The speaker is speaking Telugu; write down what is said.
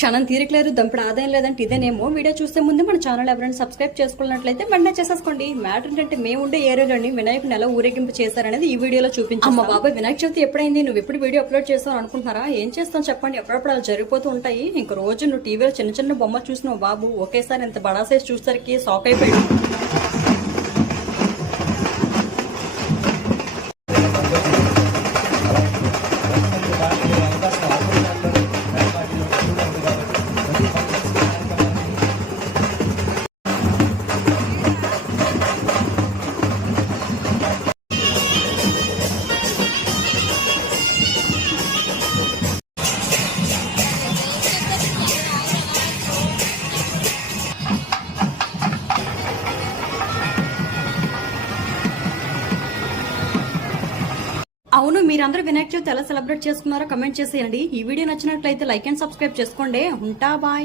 క్షణం తీరికలేదు దంపుడు ఆదాయం లేదంటే ఇదేనేమో. వీడియో చూసే ముందు మన ఛానల్ ఎవరైనా సబ్స్క్రైబ్ చేసుకున్నట్లయితే వెంటనే చేసేసుకోండి. మ్యాటర్ ఏంటంటే మేము ఉండే ఏరియాలోని వినాయకుని ఎలా ఊరేగింపు చేశారనేది ఈ వీడియోలో చూపించాం. అమ్మ బాబాయ్ వినాయక చవితి ఎప్పుడైంది, నువ్వు ఎప్పుడు వీడియో అప్లోడ్ చేస్తావు అనుకుంటున్నారా? ఏం చేస్తాం చెప్పండి, ఎప్పుడప్పుడు అలా జరిగిపోతూ ఉంటాయి. ఇంక రోజు నువ్వు టీవీలో చిన్న చిన్న బొమ్మ చూసినావు బాబు, ఒకేసారి ఇంత బడా సైజ్ చూసరికి షాక్ అయిపోయాడు. అవును, మీరందరూ వినాయక చవితి ఎలా సెలబ్రేట్ చేసుకున్నారో కమెంట్ చేసేయండి. ఈ వీడియో నచ్చినట్లయితే లైక్ అండ్ సబ్స్క్రైబ్ చేసుకోండి. ఉంటా, బాయ్.